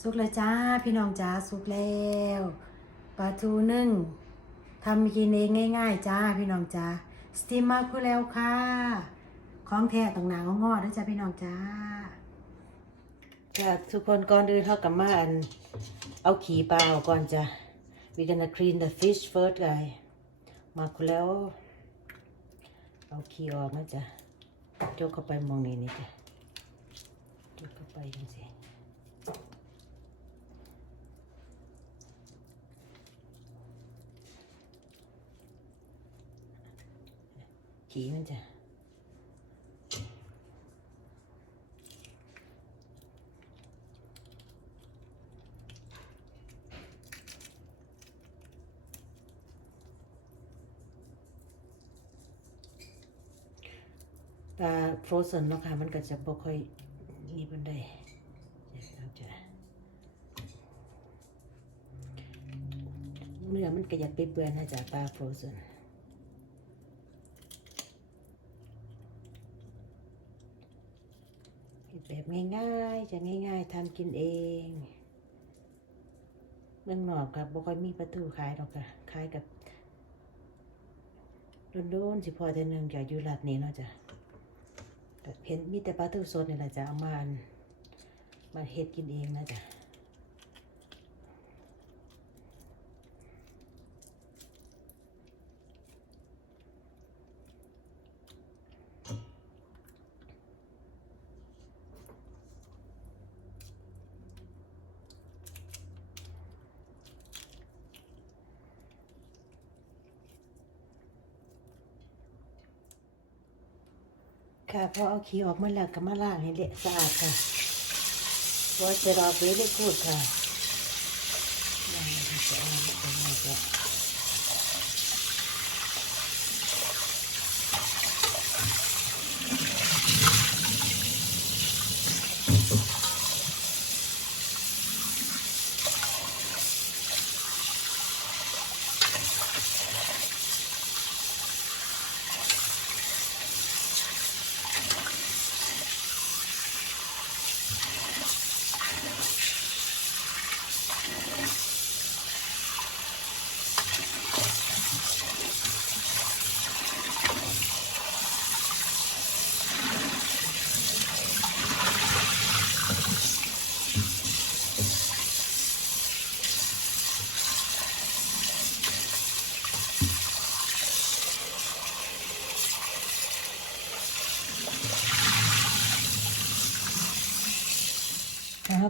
สุกแล้วจ้าพี่น้องจ้าสุกแล้วปลาทูนึ่งทำกินเองง่าย ๆ จ้าพี่น้องจ้าสตีมมาคุแล้วค่ะของแท้ต้องหนางงอๆด้วยจ้าพี่น้องจ้าจ้าทุกคนก่อนอื่นเท่ากับมาอันเอาขี้ปลาออกก่อนจ้ะ we gonna clean the fish first guy มาคุแล้ว เอาขี้ออกนะจ๊ะโจกเข้าไปมองนี่นี่จ้ะโจกเข้าไปจังสิ ขี้มันจะปลาฟรอเซนเนาะค่ะมันก็จะบ่ค่อยนี่บันไดเดี๋ยวเราจะเนื้อมันก็อยากไปเปื่อนนะจ๊ะปลาฟรอเซน เฮ็ด แบบง่าย ๆ จะง่าย ๆทำกินเอง เมืองนอกกับบ่ค่อยมีประตูขายหรอกค่ะขายกับโดนๆสิพอแต่หนึ่งจะอยู่รัดนี้เนาะจ้ะแต่เพ้นมีแต่ปลาทูสดนี่แหละจ้ะเอามาอันมาเฮ็ดกินเองนะจ้ะ ค่ะพอเอาขี้ออกมาแล้วก็มาล้างให้เละสะอาดค่ะว่าจะรอไปได้กูดค่ะ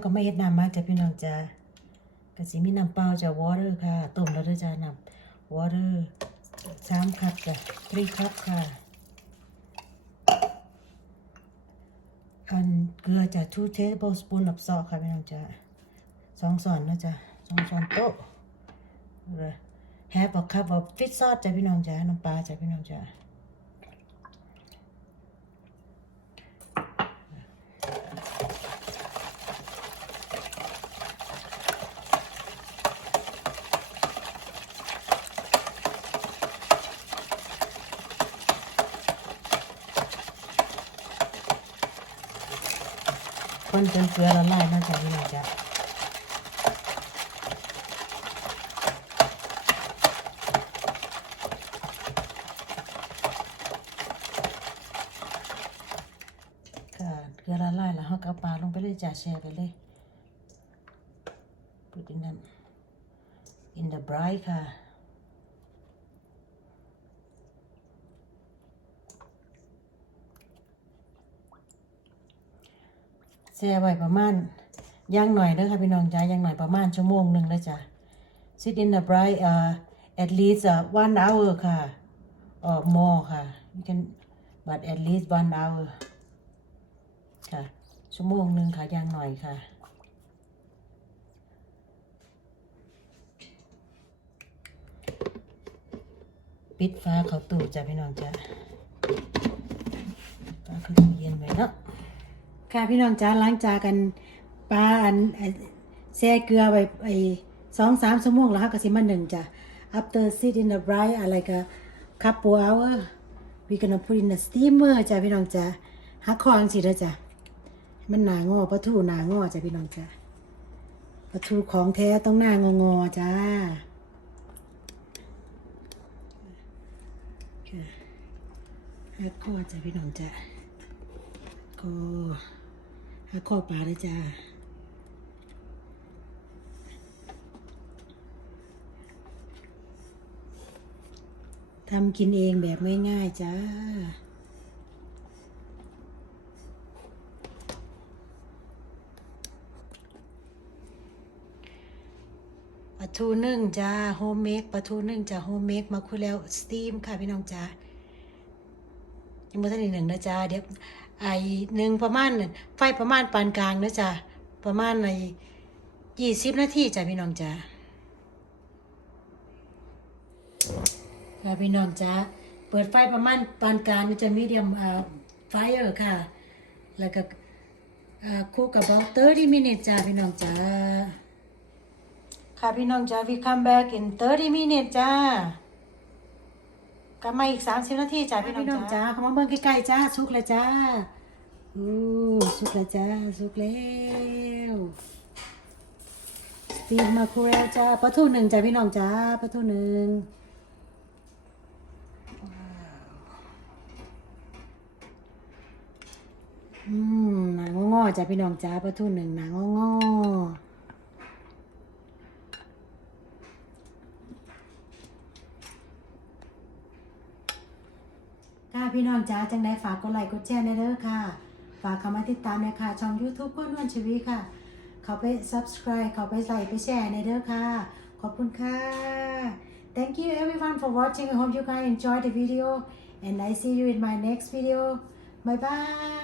างให้สะอาดเป็นไงจ้ะแล้วเราก็ไม่เฮ็ดน้ำมากจ้ะพี่น้องจ้ะก็สิมีน้ำเปล่าจ้ะ water ค่ะต้มแล้วเด้อจ้ะน้ำ water สามคัพจ้ะ three cup ค่ะอันเกลือจ้ะ two tablespoon of salt ค่ะพี่น้องจ้ะสองส่วนนะจ๊ะสองส่วนโต๊ะเลย half a cup of fish sauce จ้ะพี่น้องจ้ะน้ำปลาจ้ะพี่น้องจ้ะ คนจนเกลือละลายนะจ๊ะพี่น้องจ้ะค่ะเกลือละลายแล้วเราก็ปลาลงไปเลยจ้ะแช่ไปเลย put in the in the brine ค่ะ แช่ไว้ประมาณย่างหน่อยเด้อค่ะพี่น้องจ้าย่างหน่อยประมาณชั่วโมงหนึ่งเลยจ้ะ sit in the bright uh at least uh, one hour ค่ะ or more ค่ะ you can but at least one hour ค่ะ ชั่วโมงหนึ่งค่ะย่างหน่อยค่ะปิดฟ้าเขาตู้จ้ะพี่น้องจ้ะฟ้าเขาตู้เย็นไว้เนาะ ค่ะพี่น้องจ้าล้างจากันปลาอันแช่เกลือไว้ไอ้สองสามชั่วโมงแล้วค่ะก็สิมาหนึ่งจ้ะ after sit in the bright อะไรก็ couple hour we gonna put in the steamer จ้ะพี่น้องจ้ะหักคอจังสิเด้อจ้ะมันหนางอปลาทูหนางอจ้ะพี่น้องจ้ะปลาทูของแท้ต้องหน้างองอจ้าค่ะหักคอจ้ะพี่น้องจ้ะค หักคอปลาเลยจ้าทำกินเองแบบง่ายๆจ้า ปลาทูนึ่งจ้าโฮมเมกปลาทูนึ่งจ้าโฮมเมกมาคุยแล้วสตีมค่ะพี่น้องจ้า ยังไม่ทันอีกหนึ่งนะจ้าเดี๋ยวไอหนึ่งประมาณไฟประมาณปานกลางนะจ้าประมาณในยี่สิบนาทีจ้าพี่น้องจ้าค่ะพี่น้องจ้าเปิดไฟประมาณปานกลางจะมีเดียมไฟเออค่ะ แล้วก็คุกกับเบาเตอร์ที่มินิจ้าพี่น้องจ้าค่ะพี่น้องจ้า we come back in 30 minutes จ้า กลับมาอีก30นาทีจ้าพี่น้องจ้าเข้ามาเบิ่งใกล้ๆจ้าสุกแล้วจ้าอู้สุกแล้วจ้าสุกแล้วสตีมมาคูเรลจ้าปลาทูหนึ่งจ้าพี่น้องจ้าปลาทูหนึ่งว้าวอืมหนังงอๆจ้าพี่น้องจ้าปลาทูหนึ่งหนังงอๆ พี่น้องจ้าจังได้ฝากกดไลค์กดแชร์ในเด้อค่ะ ฝากเข้ามาติดตามในค่ะช่อง YouTube พ่อนวลชีวิตค่ะ เขาไป subscribe เขาไปไลค์ไปแชร์ในเด้อค่ะ ขอบคุณค่ะ Thank you everyone for watching I hope you guys enjoy the video and I see you in my next video bye bye